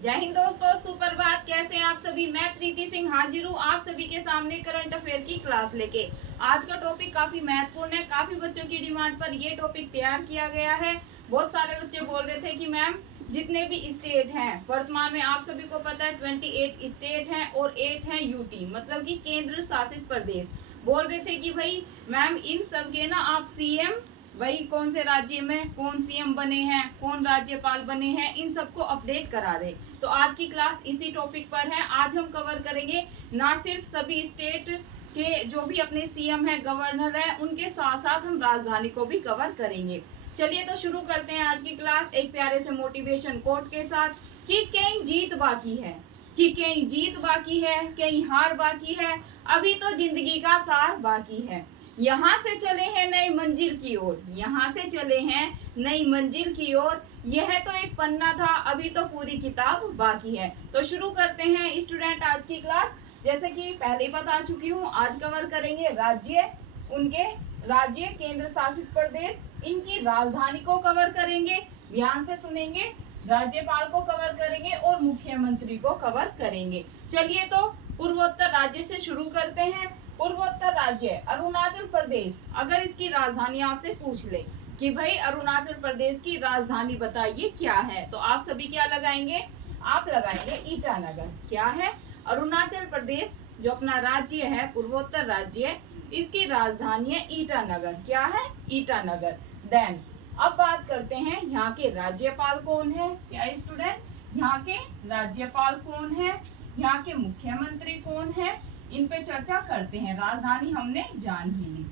जय हिंद दोस्तों, सुप्रभात। कैसे हैं आप सभी। मैं प्रीति सिंह हाजिर हूँ आप सभी के सामने करंट अफेयर की क्लास लेके। आज का टॉपिक काफी महत्वपूर्ण है। काफी बच्चों की डिमांड पर ये टॉपिक तैयार किया गया है। बहुत सारे बच्चे बोल रहे थे कि मैम जितने भी स्टेट हैं, वर्तमान में आप सभी को पता है 28 स्टेट हैं और 8 हैं यूटी, मतलब कि केंद्र शासित प्रदेश। बोल रहे थे कि भाई मैम इन सब के ना आप सीएम, भाई कौन से राज्य में कौन सीएम बने हैं, कौन राज्यपाल बने हैं, इन सबको अपडेट करा दे। तो आज की क्लास इसी टॉपिक पर है। आज हम कवर करेंगे ना सिर्फ सभी स्टेट के जो भी अपने सीएम है, गवर्नर है, उनके साथ साथ हम राजधानी को भी कवर करेंगे। चलिए तो शुरू करते हैं आज की क्लास एक प्यारे से मोटिवेशन कोट के साथ कि कहीं जीत बाकी है, कि कहीं जीत बाकी है, कहीं हार बाकी है, अभी तो जिंदगी का सार बाकी है। यहाँ से चले हैं नई मंजिल की ओर, यहाँ से चले हैं नई मंजिल की ओर, यह तो एक पन्ना था, अभी तो पूरी किताब बाकी है। तो शुरू करते हैं स्टूडेंट आज की क्लास। जैसे कि पहले ही बता चुकी हूँ, आज कवर करेंगे राज्य, उनके राज्य, केंद्र शासित प्रदेश, इनकी राजधानी को कवर करेंगे, ध्यान से सुनेंगे, राज्यपाल को कवर करेंगे और मुख्यमंत्री को कवर करेंगे। चलिए तो पूर्वोत्तर राज्य से शुरू करते हैं। पूर्वोत्तर राज्य अरुणाचल प्रदेश। अगर इसकी राजधानी आपसे पूछ ले कि भाई अरुणाचल प्रदेश की राजधानी बताइए क्या है, तो आप सभी क्या लगाएंगे, आप लगाएंगे ईटानगर। क्या है, अरुणाचल प्रदेश जो अपना राज्य है, पूर्वोत्तर राज्य, इसकी राजधानी है ईटानगर। क्या है, ईटानगर। देन अब बात करते हैं यहाँ के राज्यपाल कौन है। क्या स्टूडेंट, यहाँ के राज्यपाल कौन है, यहाँ के मुख्यमंत्री कौन है, इन पे चर्चा करते हैं। राजधानी हमने जान ही ली।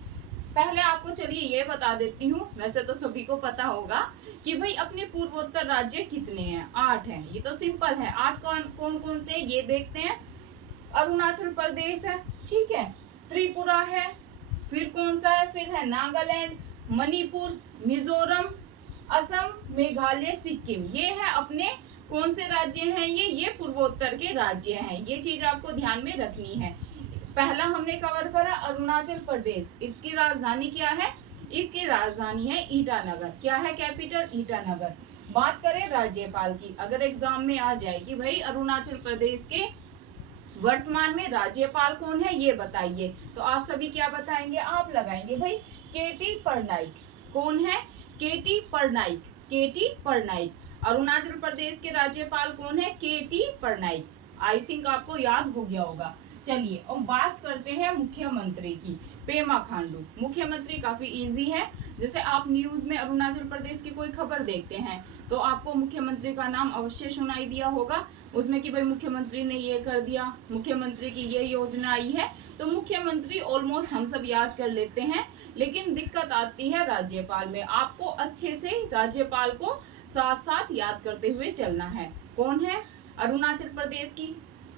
पहले आपको चलिए ये बता देती हूँ, वैसे तो सभी को पता होगा कि भाई अपने पूर्वोत्तर राज्य कितने हैं, 8 हैं। ये तो सिंपल है। 8 कौन कौन से ये देखते हैं। अरुणाचल प्रदेश है, ठीक है, त्रिपुरा है, फिर कौन सा है, फिर है नागालैंड, मणिपुर, मिजोरम, असम, मेघालय, सिक्किम। ये है अपने कौन से राज्य हैं, ये पूर्वोत्तर के राज्य हैं। ये चीज आपको ध्यान में रखनी है। पहला हमने कवर करा अरुणाचल प्रदेश, इसकी राजधानी क्या है, इसकी राजधानी है ईटानगर। क्या है कैपिटल, ईटानगर। बात करें राज्यपाल की, अगर एग्जाम में आ जाए कि भाई अरुणाचल प्रदेश के वर्तमान में राज्यपाल कौन है ये बताइए, तो आप सभी क्या बताएंगे, आप लगाएंगे भाई केटी पटनायक। कौन है, केटी पटनायक, केटी पटनायक। अरुणाचल प्रदेश के राज्यपाल कौन है, केटी पटनायक। आई थिंक आपको याद हो गया होगा। चलिए और बात करते हैं मुख्यमंत्री की, पेमा खांडू। मुख्यमंत्री काफी इजी है। जैसे आप न्यूज में अरुणाचल प्रदेश की कोई खबर देखते हैं तो आपको मुख्यमंत्री का नाम अवश्य सुनाई दिया होगा, उसमें कि भाई मुख्यमंत्री ने ये कर दिया, मुख्यमंत्री की ये योजना आई है। तो मुख्यमंत्री ऑलमोस्ट हम सब याद कर लेते हैं, लेकिन दिक्कत आती है राज्यपाल में। आपको अच्छे से राज्यपाल को साथ साथ याद करते हुए चलना है। कौन है, अरुणाचल प्रदेश की।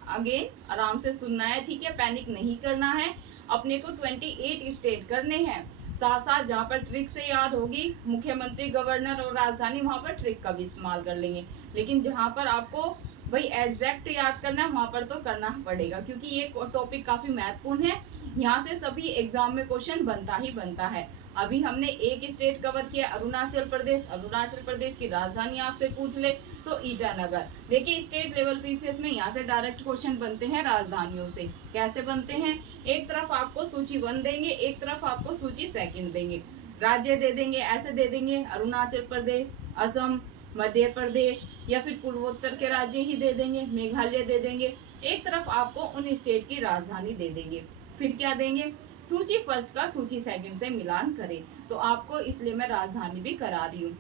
अगेन आराम से सुनना है, ठीक है, पैनिक नहीं करना है। अपने को 28 स्टेट करने हैं, साथ साथ जहाँ पर ट्रिक से याद होगी मुख्यमंत्री, गवर्नर और राजधानी, वहां पर ट्रिक का भी इस्तेमाल कर लेंगे। लेकिन जहाँ पर आपको भाई एग्जैक्ट याद करना है वहां पर तो करना पड़ेगा, क्योंकि ये टॉपिक काफी महत्वपूर्ण है। यहाँ से सभी एग्जाम में क्वेश्चन बनता ही बनता है। अभी हमने एक स्टेट कवर किया अरुणाचल प्रदेश, अरुणाचल प्रदेश की राजधानी आपसे पूछ ले तो ईटानगर। देखिए स्टेट लेवल पीसीएस में यहाँ से डायरेक्ट क्वेश्चन बनते हैं राजधानियों से। कैसे बनते हैं, एक तरफ आपको सूची 1 देंगे, एक तरफ आपको सूची 2 देंगे, राज्य दे देंगे, ऐसे दे देंगे अरुणाचल प्रदेश, असम, मध्य प्रदेश, या फिर पूर्वोत्तर के राज्य ही दे देंगे, मेघालय दे देंगे। एक तरफ आपको उन स्टेट की राजधानी दे देंगे। फिर क्या देंगे, सूची फर्स्ट का सूची सेकंड से मिलान करें। तो आपको इसलिए मैं राजधानी भी करा रही हूँ।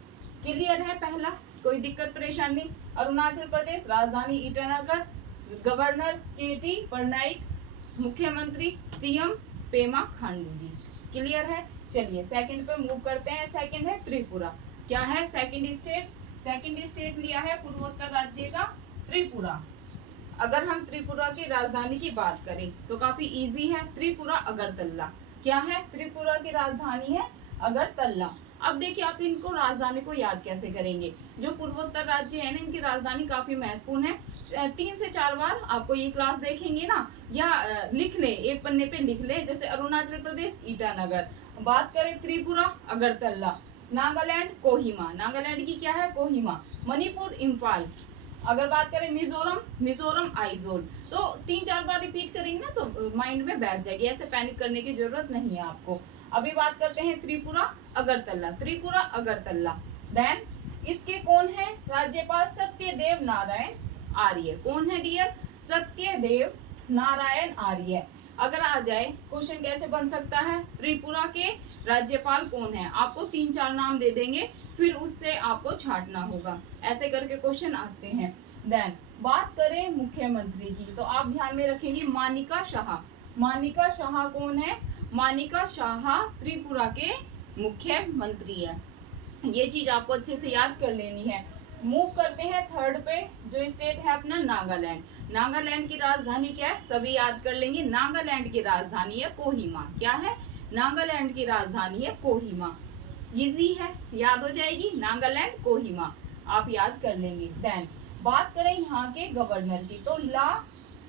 क्लियर है, पहला कोई दिक्कत परेशानी। अरुणाचल प्रदेश राजधानी ईटानगर, गवर्नर केटी पटनायक, मुख्यमंत्री सीएम पेमा खांडू जी। क्लियर है। चलिए सेकंड पे मूव करते हैं। सेकंड है त्रिपुरा। क्या है सेकंड स्टेट, सेकंड स्टेट लिया है पूर्वोत्तर राज्य का त्रिपुरा। अगर हम त्रिपुरा की राजधानी की बात करें तो काफी इजी है, त्रिपुरा अगरतला। क्या है, त्रिपुरा की राजधानी है अगरतला। अब देखिए आप इनको राजधानी को याद कैसे करेंगे। जो पूर्वोत्तर राज्य है ना, इनकी राजधानी काफी महत्वपूर्ण है। 3 से 4 बार आपको ये क्लास देखेंगे ना, या लिख ले, एक पन्ने पे लिख ले। जैसे अरुणाचल प्रदेश ईटानगर, बात करें त्रिपुरा अगरतला, नागालैंड कोहिमा, नागालैंड की क्या है कोहिमा, मणिपुर इम्फाल, अगर बात करें मिजोरम, मिजोरम आइजोल। तो 3-4 बार रिपीट करेंगे ना तो माइंड में बैठ जाएगी, ऐसे पैनिक करने की जरूरत नहीं है आपको। अभी बात करते हैं त्रिपुरा अगरतला, त्रिपुरा अगरतला। देन इसके कौन है राज्यपाल? सत्यदेव नारायण आर्य। कौन है डियर? सत्यदेव नारायण आर्य। अगर आ जाए क्वेश्चन कैसे बन सकता है, त्रिपुरा के राज्यपाल कौन है, आपको 3-4 नाम दे देंगे, फिर उससे आपको छांटना होगा, ऐसे करके क्वेश्चन आते हैं। देन बात करें मुख्यमंत्री की, तो आप ध्यान में रखेंगे मानिका शाह। मानिका शाह कौन है? मानिका शाह त्रिपुरा के मुख्यमंत्री है। ये चीज आपको अच्छे से याद कर लेनी है। मूव करते हैं थर्ड पे, जो स्टेट है अपना नागालैंड। नागालैंड की राजधानी क्या है? सभी याद कर लेंगे, नागालैंड की राजधानी है कोहिमा। क्या है? नागालैंड की राजधानी है कोहिमा। इजी है, याद हो जाएगी, नागालैंड कोहिमा, आप याद कर लेंगे। देन बात करें यहाँ के गवर्नर की, तो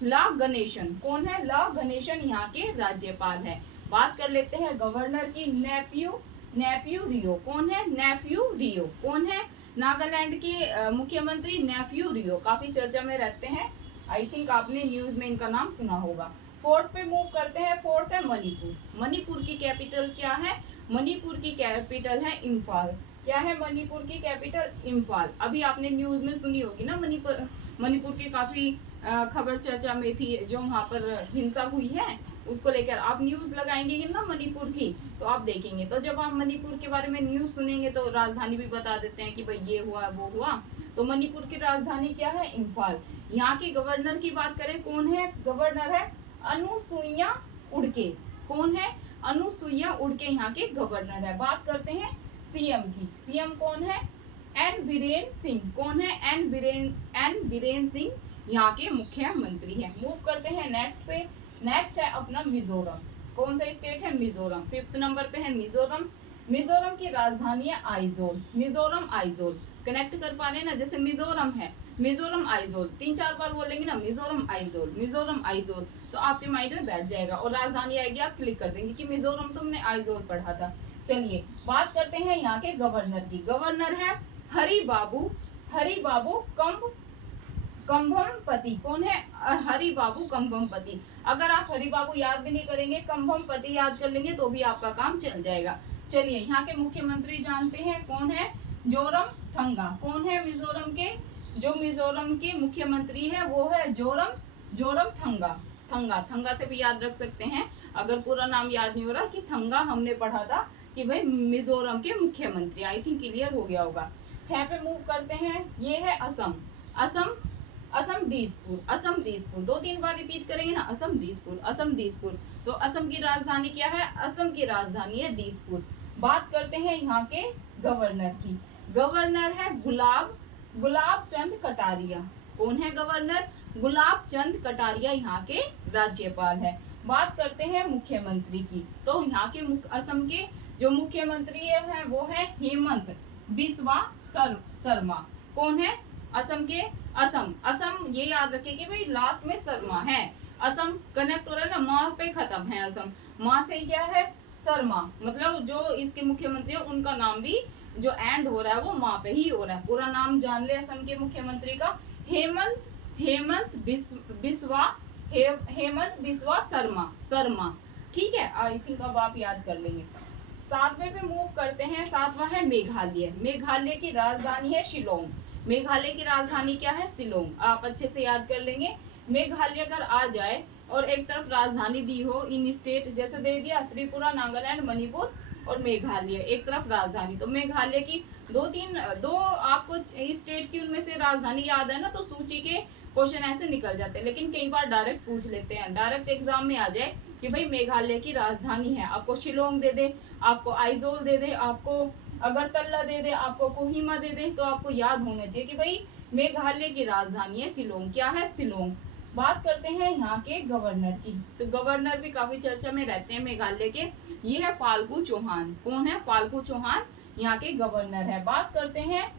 ला गणेशन। कौन है? ला गणेशन यहाँ के राज्यपाल है। बात कर लेते हैं गवर्नर की, नेफ्यू रियो। कौन है? नेफ्यू रियो। कौन है? नागालैंड के मुख्यमंत्री नेफ्यू रियो, काफी चर्चा में रहते हैं, आई थिंक आपने न्यूज में इनका नाम सुना होगा। फोर्थ पे मूव करते हैं, फोर्थ है मणिपुर। मणिपुर की कैपिटल क्या है? मणिपुर की कैपिटल है इम्फाल। क्या है मणिपुर की कैपिटल? इम्फाल। अभी आपने न्यूज में सुनी होगी ना, मणिपुर की काफी खबर चर्चा में थी, जो वहाँ पर हिंसा हुई है उसको लेकर आप न्यूज लगाएंगे ना मणिपुर की, तो आप देखेंगे। तो जब आप मणिपुर के बारे में न्यूज सुनेंगे तो राजधानी भी बता देते हैं कि भाई ये हुआ वो हुआ। तो मणिपुर की राजधानी क्या है? इम्फाल। यहाँ के गवर्नर की बात करें, कौन है गवर्नर? है अनुसुईया उड़के। कौन है? अनुसुईया उड़के यहाँ के गवर्नर है। बात करते हैं सीएम की, सीएम कौन है? एन बीरेन सिंह। कौन है? एन बीरेन सिंह यहाँ के मुख्यमंत्री है। मूव करते हैं नेक्स्ट पे, नेक्स्ट है अपना मिजोरम। कौन सा स्टेट है? मिजोरम। 5th नंबर पे है मिजोरम। मिजोरम की राजधानी है आइजोल। मिजोरम आइजोल, कनेक्ट कर पा रहे हैं ना, जैसे मिजोरम है, मिजोरम आइजोल, 3-4 बार बोलेंगे ना मिजोरम आइजोल, मिजोरम आइजोल, तो आपके माइंड में बैठ जाएगा और राजधानी आएगी, आप क्लिक कर देंगे कि मिजोरम तुमने आइजोल पढ़ा था। चलिए बात करते हैं यहाँ के गवर्नर की। गवर्नर है हरिबाबू कंभमपति। कौन है? हरिबाबू कंभमपति। अगर आप हरिबाबू याद भी नहीं करेंगे, कंभमपति याद कर लेंगे तो भी आपका काम चल जाएगा। चलिए यहाँ के मुख्यमंत्री जानते हैं, कौन है? जोरमथंगा। कौन है मिजोरम के? जो मिजोरम के मुख्यमंत्री है वो है जोरमथंगा। थंगा से भी याद रख सकते हैं, अगर पूरा नाम याद नहीं हो रहा कि थंगा हमने पढ़ा था कि भाई मिजोरम के मुख्यमंत्री, आई थिंक क्लियर हो गया होगा। 6 पे मूव करते हैं, ये है असम दीसपुर। 2-3 बार रिपीट करेंगे ना, असम दीसपुर। तो असम की राजधानी क्या है? असम की राजधानी है दीसपुर। बात करते हैं यहाँ के गवर्नर की। गवर्नर है गुलाब चंद कटारिया। कौन है गवर्नर? गुलाब चंद कटारिया यहाँ के राज्यपाल है। बात करते हैं मुख्यमंत्री की, तो यहाँ के असम के जो मुख्यमंत्री है वो है हेमंत बिस्वा शर्मा। कौन है? असम के असम ये याद रखिए कि भाई लास्ट में शर्मा है, असम कनेक्ट हो रहा है ना, माँ पे खत्म है असम, माँ से क्या है? शर्मा, मतलब जो इसके मुख्यमंत्री है उनका नाम भी जो एंड हो रहा है वो माँ पे ही हो रहा है। पूरा नाम जान ले असम के मुख्यमंत्री का, हेमंत बिस्वा शर्मा। ठीक है, आई थिंक अब आप याद कर लेंगे। 7वें पे मूव करते हैं, 7वां है मेघालय। मेघालय की राजधानी है शिलोंग। मेघालय की राजधानी क्या है? शिलोंग, आप अच्छे से याद कर लेंगे। मेघालय अगर आ जाए और एक तरफ राजधानी दी हो, इन स्टेट जैसे दे दिया त्रिपुरा, नागालैंड, मणिपुर और मेघालय एक तरफ राजधानी, तो मेघालय की दो आपको स्टेट की उनमें से राजधानी याद है ना, तो सूची के क्वेश्चन ऐसे निकल जाते हैं। लेकिन कई बार डायरेक्ट पूछ लेते हैं, डायरेक्ट एग्जाम में आ जाए कि भाई मेघालय की राजधानी है, आपको शिलोंग दे दे, आपको आइजोल दे दे, आपको अगरतला दे दे, आपको कोहिमा दे दे, तो आपको याद होना चाहिए कि भाई मेघालय की राजधानी है शिलोंग। क्या है? शिलोंग। बात करते हैं यहाँ के गवर्नर की, तो गवर्नर भी काफी चर्चा में रहते हैं मेघालय के, ये है फाल्गु चौहान। कौन है? फाल्गु चौहान यहाँ के गवर्नर है। बात करते हैं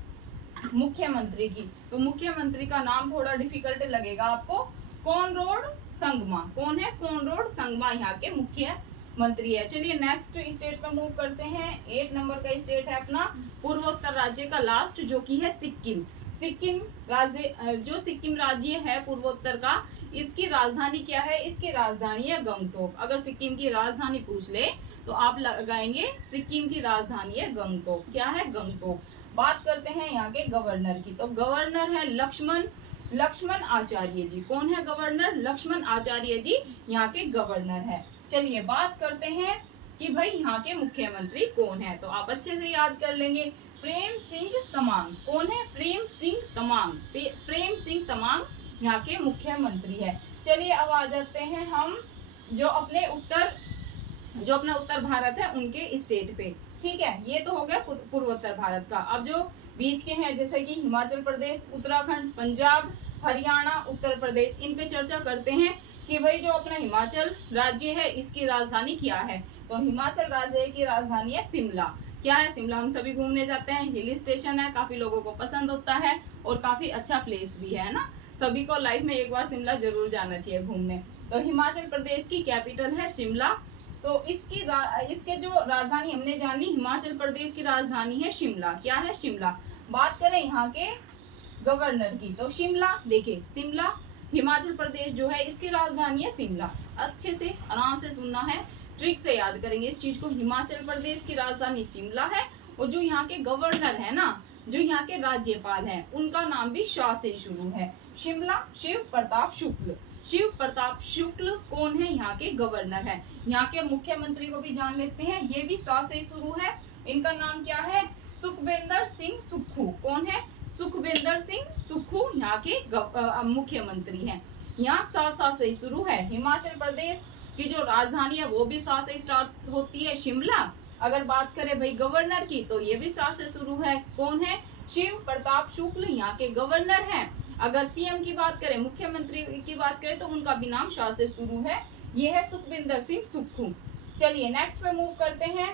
मुख्यमंत्री की, तो मुख्यमंत्री का नाम थोड़ा डिफिकल्ट लगेगा आपको, कॉनराड संगमा। कौन है? कॉनराड संगमा यहाँ के मुख्यमंत्री है। चलिए नेक्स्ट स्टेट पे मूव करते हैं। 8 नंबर का स्टेट है अपना पूर्वोत्तर राज्य का लास्ट, जो की है सिक्किम। सिक्किम राज्य, जो सिक्किम राज्य है पूर्वोत्तर का, इसकी राजधानी क्या है? इसकी राजधानी है गंगटोक। अगर सिक्किम की राजधानी पूछ ले तो आप लगाएंगे सिक्किम की राजधानी है गंगटोक। क्या है? गंगटोक। बात करते हैं यहाँ के गवर्नर की, तो गवर्नर है लक्ष्मण आचार्य जी। कौन है गवर्नर? लक्ष्मण आचार्य जी यहाँ के गवर्नर है। चलिए बात करते हैं कि भाई यहाँ के मुख्यमंत्री कौन है, तो आप अच्छे से याद कर लेंगे। प्रेम सिंह तमांग। कौन है? प्रेम सिंह तमांग। प्रेम सिंह तमांग यहाँ के मुख्यमंत्री है। चलिए अब आ जाते हैं हम जो अपना उत्तर भारत है उनके स्टेट पे। ठीक है, ये तो हो गया पूर्वोत्तर भारत का। अब जो बीच के हैं जैसे कि हिमाचल प्रदेश, उत्तराखंड, पंजाब, हरियाणा, उत्तर प्रदेश, इन पे चर्चा करते हैं कि भाई जो अपना हिमाचल राज्य है इसकी राजधानी क्या है। तो हिमाचल राज्य की राजधानी है शिमला। क्या है? शिमला। हम सभी घूमने जाते हैं, हिल स्टेशन है, काफी लोगों को पसंद होता है और काफी अच्छा प्लेस भी है ना। सभी को लाइफ में एक बार शिमला जरूर जाना चाहिए घूमने। तो हिमाचल प्रदेश की कैपिटल है शिमला। तो इसके जो राजधानी हमने जानी, हिमाचल प्रदेश की राजधानी है शिमला। क्या है? शिमला। बात करें यहाँ के गवर्नर की, तो शिमला, देखिए शिमला हिमाचल प्रदेश जो है इसकी राजधानी है शिमला। अच्छे से आराम से सुनना है, ट्रिक से याद करेंगे इस चीज को। हिमाचल प्रदेश की राजधानी शिमला है और जो यहाँ के गवर्नर है ना, जो यहाँ के राज्यपाल हैं, उनका नाम भी शाह से शुरू है। शिमला शिव प्रताप शुक्ल। शिव प्रताप शुक्ल कौन है? यहाँ के गवर्नर है। यहाँ के मुख्यमंत्री को भी जान लेते हैं, ये भी शाह से शुरू है। इनका नाम क्या है? सुखविंदर सिंह सुक्खू। कौन है? सुखविंदर सिंह सुक्खू यहाँ के मुख्यमंत्री हैं। यहाँ शाह से शुरू है। हिमाचल प्रदेश की जो राजधानी है वो भी शाह से स्टार्ट होती है, शिमला। अगर बात करें भाई गवर्नर की, तो ये भी शाह से शुरू है। कौन है? शिव प्रताप शुक्ल यहाँ के गवर्नर हैं। अगर सीएम की बात करें, मुख्यमंत्री की बात करें, तो उनका भी नाम शाह से शुरू है, ये है सुखविंदर सिंह सुक्खू। चलिए नेक्स्ट पे मूव करते हैं।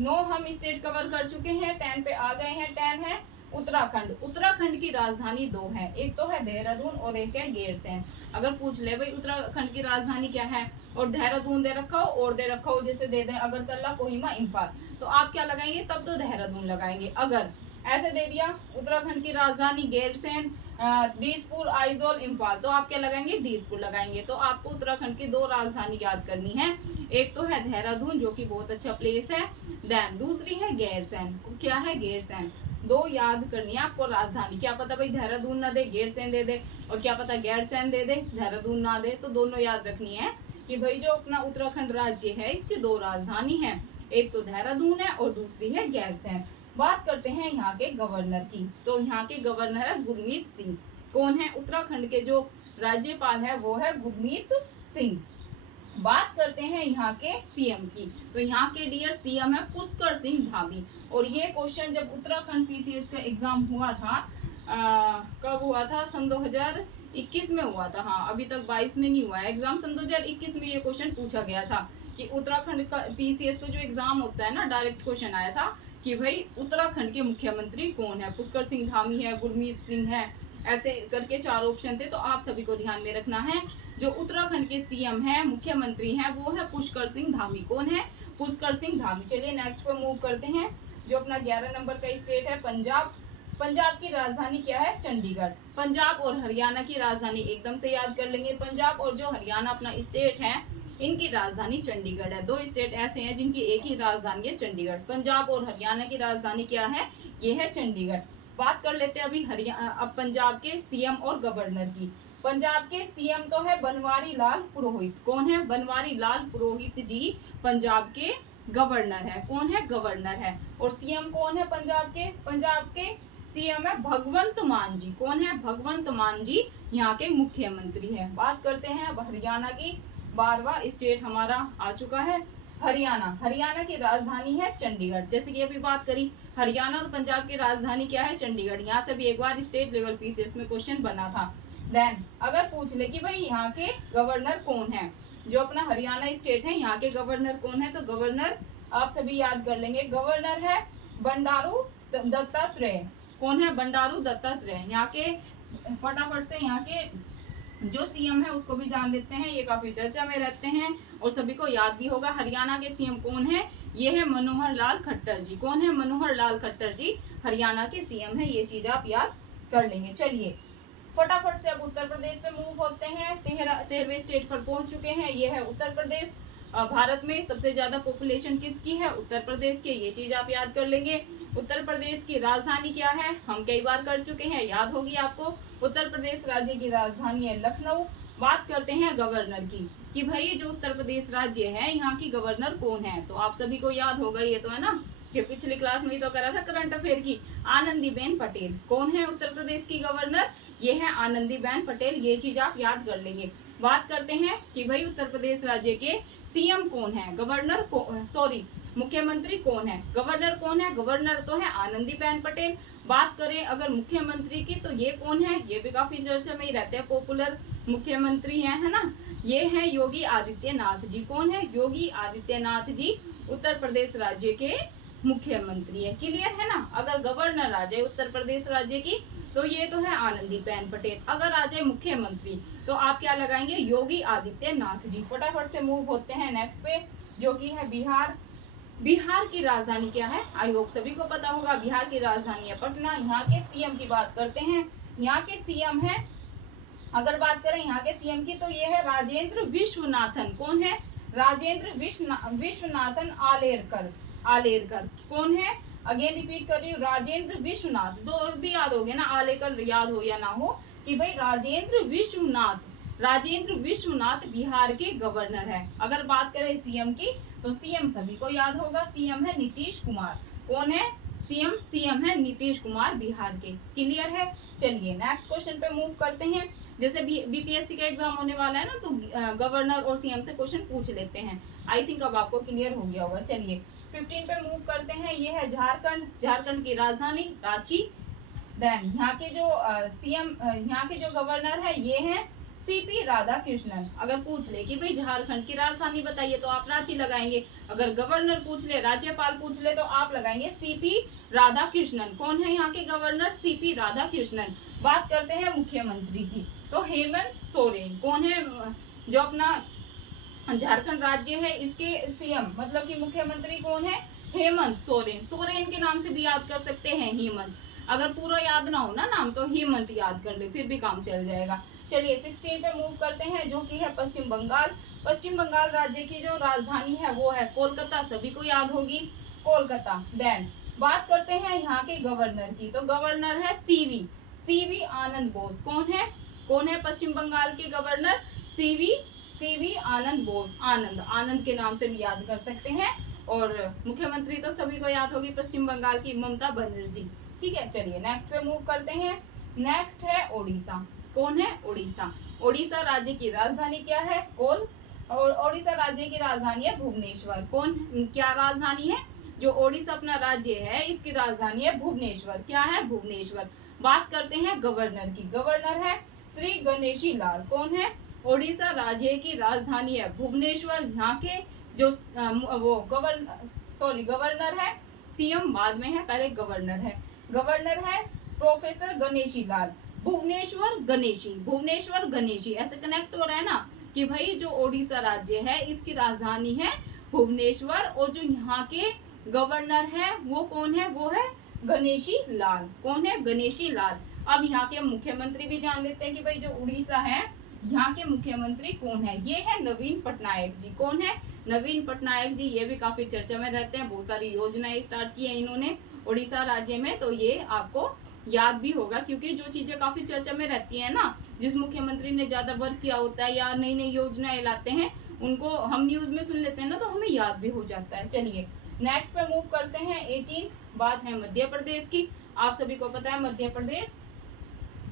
9 हम स्टेट कवर कर चुके हैं, 10 पे आ गए हैं। 10 है उत्तराखंड। उत्तराखंड की राजधानी 2 है, एक तो है देहरादून और एक है गैरसैंण। अगर पूछ ले भाई उत्तराखंड की राजधानी क्या है, और देहरादून दे रखा हो और दे रखा हो, जैसे दे दें अगरतला, कोहिमा, इम्फाल, तो आप क्या लगाएंगे? तब तो देहरादून लगाएंगे। अगर ऐसे दे दिया उत्तराखंड की राजधानी गैरसैंण, दिसपुर, आइजोल, इम्फाल, तो आप क्या लगाएंगे? दिसपुर लगाएंगे। तो आपको उत्तराखंड की 2 राजधानी याद करनी है, एक तो है देहरादून जो कि बहुत अच्छा प्लेस है, देन दूसरी है गैरसैंण। क्या है? गैरसैंण। 2 याद करनी है आपको राजधानी। क्या पता भाई देहरादून ना दे, गैरसैंण दे दे, और क्या पता गैरसैंण दे दे, देहरादून ना दे, तो दोनों याद रखनी है कि भाई जो अपना उत्तराखंड राज्य है इसकी 2 राजधानी है, एक तो देहरादून है और दूसरी है गैरसैंण। बात करते हैं यहाँ के गवर्नर की, तो यहाँ के गवर्नर है गुरमीत सिंह। कौन है? उत्तराखंड के जो राज्यपाल है वो है गुरमीत सिंह। बात करते हैं यहाँ के सीएम की, तो यहाँ के डियर सीएम है पुष्कर सिंह धामी। और ये क्वेश्चन जब उत्तराखंड पीसीएस का एग्जाम हुआ था, कब हुआ था? सन 2021 में हुआ था। हाँ, अभी तक 22 में नहीं हुआ है एग्जाम। सन 2021 में ये क्वेश्चन पूछा गया था कि उत्तराखंड का पीसीएस का जो एग्जाम होता है ना, डायरेक्ट क्वेश्चन आया था कि भाई उत्तराखंड के मुख्यमंत्री कौन है? पुष्कर सिंह धामी है, गुरमीत सिंह है, ऐसे करके 4 ऑप्शन थे। तो आप सभी को ध्यान में रखना है, जो उत्तराखंड के सीएम है, मुख्यमंत्री हैं, वो है पुष्कर सिंह धामी। कौन है? पुष्कर सिंह धामी। चलिए नेक्स्ट पर मूव करते हैं। जो अपना 11 नंबर का स्टेट है पंजाब। पंजाब की राजधानी क्या है? चंडीगढ़। पंजाब और हरियाणा की राजधानी एकदम से याद कर लेंगे। पंजाब और जो हरियाणा अपना स्टेट है, इनकी राजधानी चंडीगढ़ है। 2 स्टेट ऐसे हैं जिनकी एक ही राजधानी है, चंडीगढ़। पंजाब और हरियाणा की राजधानी क्या है? ये है चंडीगढ़। बात कर लेते हैं अभी अब पंजाब के सीएम और गवर्नर की। पंजाब के सीएम तो है बनवारी लाल पुरोहित। कौन है? बनवारी लाल पुरोहित जी पंजाब के गवर्नर है। कौन है? गवर्नर है। और सीएम कौन है पंजाब के? पंजाब के सीएम है भगवंत मान जी। कौन है? भगवंत मान जी यहाँ के मुख्यमंत्री है। बात करते हैं अब हरियाणा की। 12वां स्टेट हमारा आ चुका है हरियाणा। हरियाणा की राजधानी है चंडीगढ़। जैसे कि अभी बात करी, हरियाणा और पंजाब की राजधानी क्या है? चंडीगढ़। यहाँ से भी एक बार स्टेट लेवल पीसीएस में क्वेश्चन बना था। देन अगर पूछ ले कि भाई यहाँ के गवर्नर कौन है, जो अपना हरियाणा स्टेट है, यहाँ के गवर्नर कौन है, तो गवर्नर आप सभी याद कर लेंगे। गवर्नर है बंडारू दत्तात्रेय। कौन है? बंडारू दत्तात्रेय। यहाँ के फटाफट से यहाँ के जो सीएम है उसको भी जान लेते हैं, ये काफी चर्चा में रहते हैं और सभी को याद भी होगा। हरियाणा के सीएम कौन है? ये है मनोहर लाल खट्टर जी। कौन है? मनोहर लाल खट्टर जी हरियाणा के सीएम है। ये चीज आप याद कर लेंगे। चलिए फटाफट से अब उत्तर प्रदेश पे मूव होते हैं। 13वें स्टेट पर पहुंच चुके हैं, ये है उत्तर प्रदेश। भारत में सबसे ज्यादा पॉपुलेशन किसकी है? उत्तर प्रदेश की, ये चीज आप याद कर लेंगे। उत्तर प्रदेश की राजधानी क्या है? हम कई बार कर चुके हैं, याद होगी आपको। उत्तर प्रदेश राज्य की राजधानी है लखनऊ। बात करते हैं गवर्नर की, कि भाई जो उत्तर प्रदेश राज्य है यहाँ की गवर्नर कौन है? तो आप सभी को याद होगा, ये तो है ना कि पिछली क्लास में तो करा था करंट अफेयर की। आनंदीबेन पटेल कौन है उत्तर प्रदेश की गवर्नर? ये है आनंदीबेन पटेल, ये चीज आप याद कर लेंगे। बात करते हैं कि भाई उत्तर प्रदेश राज्य के सीएम कौन है? गवर्नर को सॉरी मुख्यमंत्री कौन है? गवर्नर कौन है? गवर्नर तो है आनंदीबेन पटेल। बात करें अगर मुख्यमंत्री की, तो ये कौन है? ये भी काफी चर्चा में ही रहते हैं, पॉपुलर मुख्यमंत्री है ना, ये है योगी आदित्यनाथ जी। कौन है? योगी आदित्यनाथ जी उत्तर प्रदेश राज्य के मुख्यमंत्री है। क्लियर है ना? अगर गवर्नर आ जाए उत्तर प्रदेश राज्य की तो ये तो है आनंदीबेन पटेल। अगर आ जाए मुख्यमंत्री तो आप क्या लगाएंगे? योगी आदित्यनाथ जी। फटाफट से मूव होते हैं नेक्स्ट पे, जो कि है बिहार। बिहार की राजधानी क्या है? आई होप सभी को पता होगा, बिहार की राजधानी है पटना। यहाँ के सीएम की बात करते हैं। यहाँ के सीएम है, अगर बात करें यहाँ के सीएम की, तो ये है राजेंद्र विश्वनाथन। कौन है? राजेंद्र विश्वनाथन आलेरकर। कौन है? अगेन रिपीट कर रही हूँ, राजेंद्र विश्वनाथ। दो भी याद हो गए ना, आलेकर याद हो या ना हो, कि भाई राजेंद्र विश्वनाथ बिहार के गवर्नर है। अगर बात करें सीएम की, तो सीएम सभी को याद होगा, सीएम है नीतीश कुमार। कौन है? सीएम है नीतीश कुमार बिहार के। क्लियर है? चलिए नेक्स्ट क्वेश्चन पे मूव करते हैं। जैसे बीपीएससी का एग्जाम होने वाला है ना, तो गवर्नर और सीएम से क्वेश्चन पूछ लेते हैं। आई थिंक अब आपको क्लियर हो गया होगा। चलिए 15 पे मूव करते हैं। ये है झारखंड की राजधानी रांची। देन यहाँ के जो सीएम यहाँ के जो गवर्नर है ये है सीपी राधाकृष्णन। अगर पूछ ले कि भाई झारखंड की राजधानी बताइए, तो आप रांची लगाएंगे। अगर गवर्नर पूछ ले, राज्यपाल पूछ ले, तो आप लगाएंगे सीपी राधाकृष्णन। कौन है यहाँ के गवर्नर? सीपी राधाकृष्णन। बात करते हैं मुख्यमंत्री की, तो हेमंत सोरेन। कौन है? जो अपना झारखंड राज्य है इसके सीएम मतलब कि मुख्यमंत्री कौन है? हेमंत सोरेन। सोरेन के नाम से भी याद कर सकते हैं हेमंत। अगर पूरा याद ना हो ना नाम, तो हेमंत याद कर ले, फिर भी काम चल जाएगा। चलिए 16 पे मूव करते हैं, जो कि है पश्चिम बंगाल। पश्चिम बंगाल राज्य की जो राजधानी है वो है कोलकाता। सभी को याद होगी कोलकाता। देन बात करते हैं यहाँ के गवर्नर की, तो गवर्नर है सीवी आनंद बोस। कौन है पश्चिम बंगाल के गवर्नर? सीवी आनंद बोस। आनंद के नाम से भी याद कर सकते हैं। और मुख्यमंत्री तो सभी को याद होगी पश्चिम बंगाल की, ममता बनर्जी। ठीक है, चलिए नेक्स्ट पे मूव करते हैं। नेक्स्ट है ओडिशा। कौन है? ओडिशा राज्य की राजधानी क्या है? और ओडिशा राज्य की राजधानी है भुवनेश्वर। क्या राजधानी है? जो ओडिशा अपना राज्य है इसकी राजधानी है भुवनेश्वर। क्या है? भुवनेश्वर। बात करते हैं गवर्नर की, गवर्नर है श्री गणेशी लाल। कौन है? ओडिशा राज्य की राजधानी है भुवनेश्वर। यहाँ के जो गवर्नर है, सीएम बाद में है, पहले गवर्नर है प्रोफेसर गणेशी लाल। भुवनेश्वर गणेशी ऐसे कनेक्ट हो रहा है ना, कि भाई जो ओडिशा राज्य है इसकी राजधानी है भुवनेश्वर, और जो यहाँ के गवर्नर है वो कौन है? वो है गणेशी लाल। कौन है? गणेशी लाल। अब यहाँ के मुख्यमंत्री भी जान लेते हैं कि भाई जो उड़ीसा है यहाँ के मुख्यमंत्री कौन है? ये है नवीन पटनायक जी। कौन है? नवीन पटनायक जी। ये भी काफी चर्चा में रहते हैं, बहुत सारी योजनाएं स्टार्ट की है इन्होंने उड़ीसा राज्य में, तो ये आपको याद भी होगा, क्योंकि जो चीजें काफी चर्चा में रहती है ना, जिस मुख्यमंत्री ने ज्यादा वर्क किया होता है या नई नई योजनाएं लाते हैं, उनको हम न्यूज में सुन लेते हैं ना, तो हमें याद भी हो जाता है। चलिए नेक्स्ट पे मूव करते हैं। 18 बात है मध्य प्रदेश की। आप सभी को पता है मध्य प्रदेश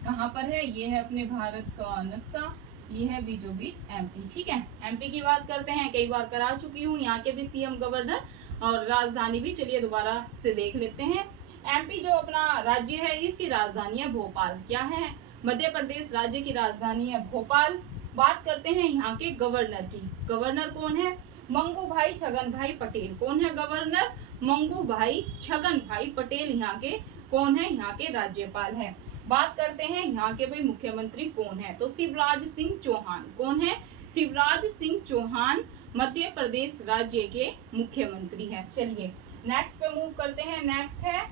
कहाँ पर है? ये है अपने भारत का नक्शा, ये है बीचों बीच एमपी। ठीक है, एमपी की बात करते हैं, कई बार करा चुकी हूँ। यहाँ के भी सीएम, गवर्नर और राजधानी भी, चलिए दोबारा से देख लेते हैं। एमपी जो अपना राज्य है इसकी राजधानी है भोपाल। क्या है? मध्य प्रदेश राज्य की राजधानी है भोपाल। बात करते हैं यहाँ के गवर्नर की, गवर्नर कौन है? मंगू भाई छगन भाई पटेल। कौन है गवर्नर? मंगू भाई छगन भाई पटेल यहाँ के कौन है? यहाँ के राज्यपाल है। बात करते हैं यहाँ के भाई मुख्यमंत्री कौन है? तो शिवराज सिंह चौहान। कौन है? शिवराज सिंह चौहान मध्य प्रदेश राज्य के मुख्यमंत्री है। चलिए नेक्स्ट पे मूव करते हैं। नेक्स्ट है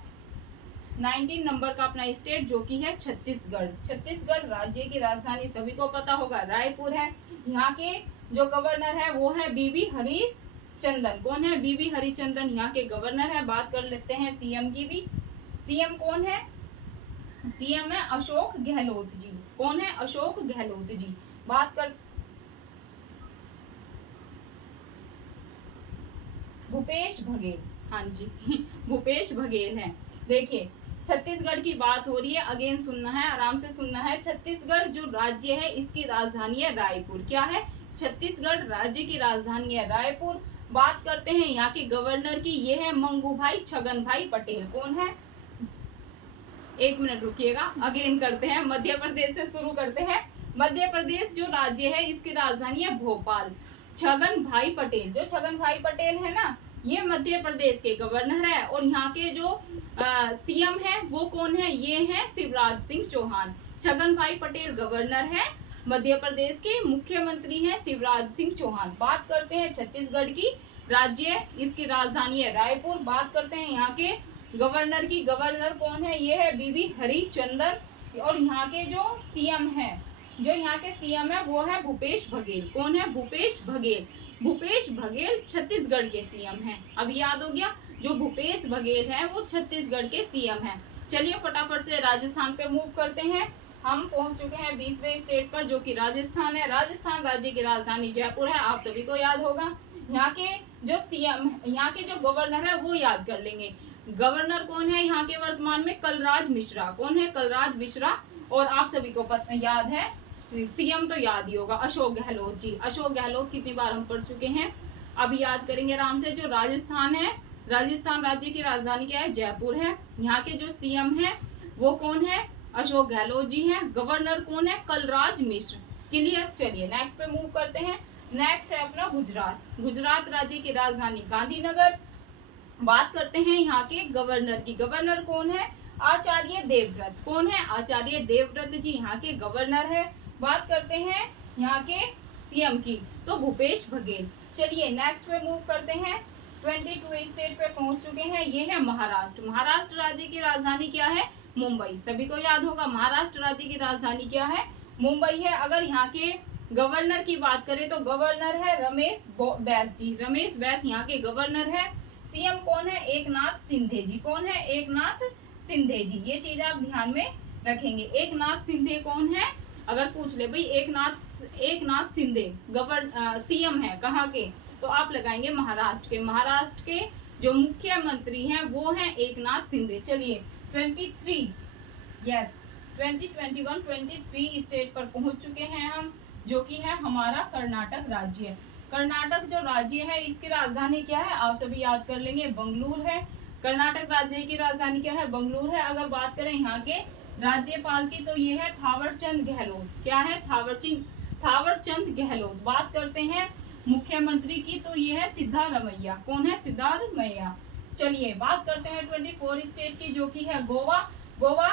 19 नंबर का अपना स्टेट जो कि है छत्तीसगढ़। छत्तीसगढ़ राज्य की राजधानी सभी को पता होगा रायपुर है। यहाँ के जो गवर्नर है वो है बीबी हरिचंदन। कौन है? बीबी हरिचंदन यहाँ के गवर्नर है। बात कर लेते हैं सीएम की भी। सीएम कौन है? सीएम है अशोक गहलोत जी। कौन है? अशोक गहलोत जी। बात कर भूपेश बघेल। हाँ जी भूपेश बघेल है। देखिए छत्तीसगढ़ की बात हो रही है, अगेन सुनना है, आराम से सुनना है। छत्तीसगढ़ जो राज्य है इसकी राजधानी है रायपुर। क्या है? छत्तीसगढ़ राज्य की राजधानी है रायपुर। बात करते हैं यहाँ के गवर्नर की, ये है मंगूभाई छगन भाई पटेल। कौन है? एक मिनट रुकिएगा, अगेन करते हैं। मध्य प्रदेश से शुरू करते हैं। मध्य प्रदेश जो राज्य है इसकी राजधानी है भोपाल। छगन भाई पटेल, जो छगन भाई पटेल है ना, ये मध्य प्रदेश के गवर्नर है। और यहाँ के जो सीएम है वो कौन है? ये है शिवराज सिंह चौहान। छगन भाई पटेल गवर्नर है मध्य प्रदेश के, मुख्यमंत्री है शिवराज सिंह चौहान। बात करते हैं छत्तीसगढ़ की, राज्य इसकी राजधानी है रायपुर। बात करते हैं यहाँ के गवर्नर की, गवर्नर कौन है? ये है बीबी हरिचंदन। और यहाँ के जो सीएम है, जो यहाँ के सीएम है वो है भूपेश बघेल। कौन है? भूपेश बघेल। भूपेश बघेल छत्तीसगढ़ के सीएम हैं। अब याद हो गया, जो भूपेश बघेल है वो छत्तीसगढ़ के सीएम हैं। चलिए फटाफट से राजस्थान पे मूव करते हैं। हम पहुंच चुके हैं 20वें स्टेट पर जो कि राजस्थान है। राजस्थान राज्य की राजधानी जयपुर है, आप सभी को याद होगा। यहाँ के जो सीएम, यहाँ के जो गवर्नर है वो याद कर लेंगे। गवर्नर कौन है यहाँ के वर्तमान में? कलराज मिश्रा। कौन है? कलराज मिश्रा। और आप सभी को याद है, सीएम तो याद ही होगा, अशोक गहलोत जी। अशोक गहलोत कितनी बार हम पढ़ चुके हैं, अभी याद करेंगे आराम से। जो राजस्थान है, राजस्थान राज्य की राजधानी क्या है? जयपुर है। यहाँ के जो सीएम है वो कौन है? अशोक गहलोत जी हैं। गवर्नर कौन है? कलराज मिश्र। क्लियर। चलिए नेक्स्ट पे मूव करते हैं। नेक्स्ट है अपना गुजरात। गुजरात राज्य की राजधानी गांधीनगर। बात करते हैं यहाँ के गवर्नर की। गवर्नर कौन है? आचार्य देवव्रत। कौन है? आचार्य देवव्रत जी यहाँ के गवर्नर है। बात करते हैं यहाँ के सीएम की, तो भूपेश बघेल। चलिए नेक्स्ट पे मूव करते हैं। 22 स्टेट पे पहुंच चुके हैं। ये है महाराष्ट्र। महाराष्ट्र राज्य की राजधानी क्या है? मुंबई। सभी को याद होगा महाराष्ट्र राज्य की राजधानी क्या है? मुंबई है। अगर यहाँ के गवर्नर की बात करें तो गवर्नर है रमेश बैस जी। रमेश बैस यहाँ के गवर्नर है। सीएम कौन है? एकनाथ शिंदे जी। कौन है? एकनाथ शिंदे जी। ये चीज आप ध्यान में रखेंगे। एकनाथ शिंदे कौन है? अगर पूछ ले भाई एकनाथ शिंदे सीएम है कहाँ के, तो आप लगाएंगे महाराष्ट्र के। महाराष्ट्र के जो मुख्यमंत्री हैं वो हैं एकनाथ शिंदे। चलिए 23 स्टेट पर पहुंच चुके हैं हम, जो कि है हमारा कर्नाटक राज्य। कर्नाटक जो राज्य है इसकी राजधानी क्या है? आप सभी याद कर लेंगे, बंगलुरु है। कर्नाटक राज्य की राजधानी क्या है? बंगलुरु है। अगर बात करें यहाँ के राज्यपाल की तो ये है थावरचंद गहलोत। क्या है? थावरचंद गहलोत। बात करते हैं मुख्यमंत्री की तो ये है सिद्धारमैया। कौन है? सिद्धारमैया। चलिए बात करते हैं 24 स्टेट की, जो कि है गोवा। गोवा